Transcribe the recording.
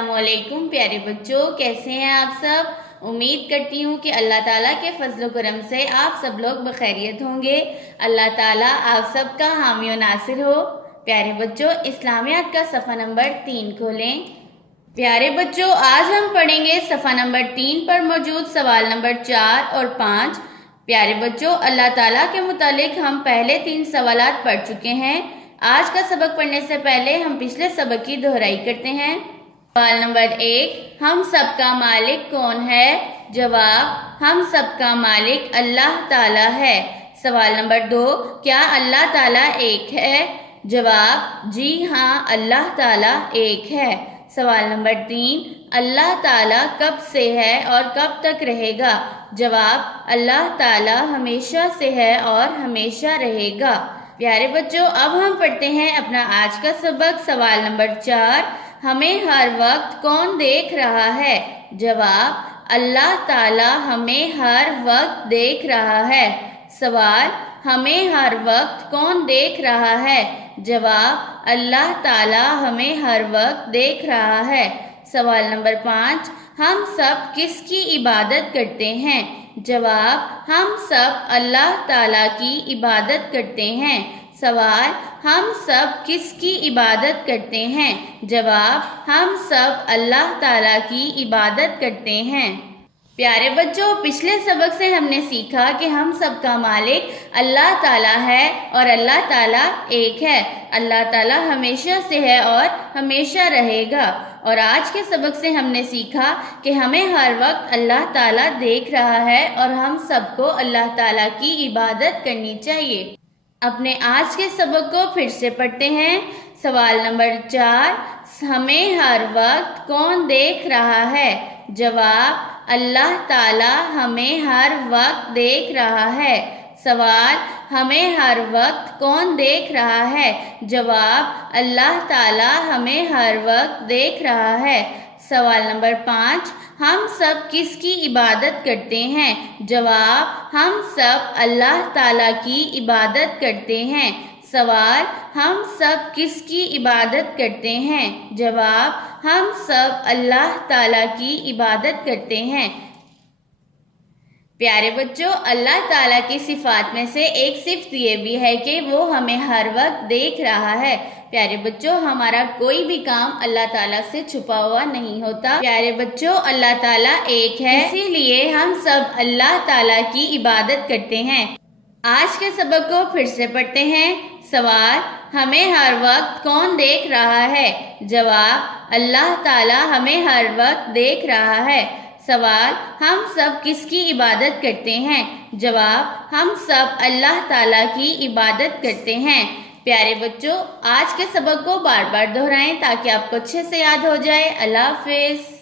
अस्सलाम वालेकुम प्यारे बच्चों, कैसे हैं आप सब। उम्मीद करती हूँ कि अल्लाह ताला के फजल करम से आप सब लोग बखैरियत होंगे। अल्लाह ताला आप सब का हामी और नासिर हो। प्यारे बच्चों, इस्लामियात का सफ़ा नंबर 3 खोलें। प्यारे बच्चों, आज हम पढ़ेंगे सफ़ा नंबर 3 पर मौजूद सवाल नंबर 4 और 5। प्यारे बच्चों, अल्लाह ताला के मुतालिक हम पहले 3 सवालात पढ़ चुके हैं। आज का सबक पढ़ने से पहले हम पिछले सबक की दोहराई करते हैं। सवाल नंबर 1, हम सबका मालिक कौन है? जवाब, हम सबका मालिक अल्लाह ताला है। सवाल नंबर 2, क्या अल्लाह ताला एक है? जवाब, जी हाँ, अल्लाह ताला एक है। सवाल नंबर 3, अल्लाह ताला कब से है और कब तक रहेगा? जवाब, अल्लाह ताला हमेशा से है और हमेशा रहेगा। प्यारे बच्चों, अब हम पढ़ते हैं अपना आज का सबक। सवाल नंबर 4, हमें हर वक्त कौन देख रहा है? जवाब, अल्लाह ताला हमें हर वक्त देख रहा है। सवाल, हमें हर वक्त कौन देख रहा है? जवाब, अल्लाह ताला हमें हर वक्त देख रहा है। सवाल नंबर 5, हम सब किसकी इबादत करते हैं? जवाब, हम सब अल्लाह ताला की इबादत करते हैं। सवाल, हम सब किसकी इबादत करते हैं? जवाब, हम सब अल्लाह ताला की इबादत करते हैं। प्यारे बच्चों, पिछले सबक से हमने सीखा कि हम सब का मालिक अल्लाह ताला है और अल्लाह ताला एक है। अल्लाह ताला हमेशा से है और हमेशा रहेगा। और आज के सबक से हमने सीखा कि हमें हर वक्त अल्लाह ताला देख रहा है और हम सबको अल्लाह ताला की इबादत करनी चाहिए। अपने आज के सबक को फिर से पढ़ते हैं। सवाल नंबर 4, हमें हर वक्त कौन देख रहा है? जवाब, अल्लाह ताला हमें हर वक्त देख रहा है। सवाल, हमें हर वक्त कौन देख रहा है? जवाब, अल्लाह ताला हमें हर वक्त देख रहा है। सवाल नंबर 5, हम सब किसकी इबादत करते हैं? जवाब, हम सब अल्लाह ताला की इबादत करते हैं। सवाल, हम सब किसकी इबादत करते हैं? जवाब, हम सब अल्लाह ताला की इबादत करते हैं। प्यारे बच्चों, अल्लाह ताला की सिफात में से एक सिफ्त ये भी है कि वो हमें हर वक्त देख रहा है। प्यारे बच्चों, हमारा कोई भी काम अल्लाह ताला से छुपा हुआ नहीं होता। प्यारे बच्चों, अल्लाह ताला एक है, इसीलिए हम सब अल्लाह ताला की इबादत करते हैं। आज के सबक को फिर से पढ़ते हैं। सवाल, हमें हर वक्त कौन देख रहा है? जवाब, अल्लाह ताला हमें हर वक्त देख रहा है। सवाल, हम सब किसकी इबादत करते हैं? जवाब, हम सब अल्लाह ताला की इबादत करते हैं। प्यारे बच्चों, आज के सबक को बार बार दोहराएं ताकि आपको अच्छे से याद हो जाए। अल्लाह हाफिज।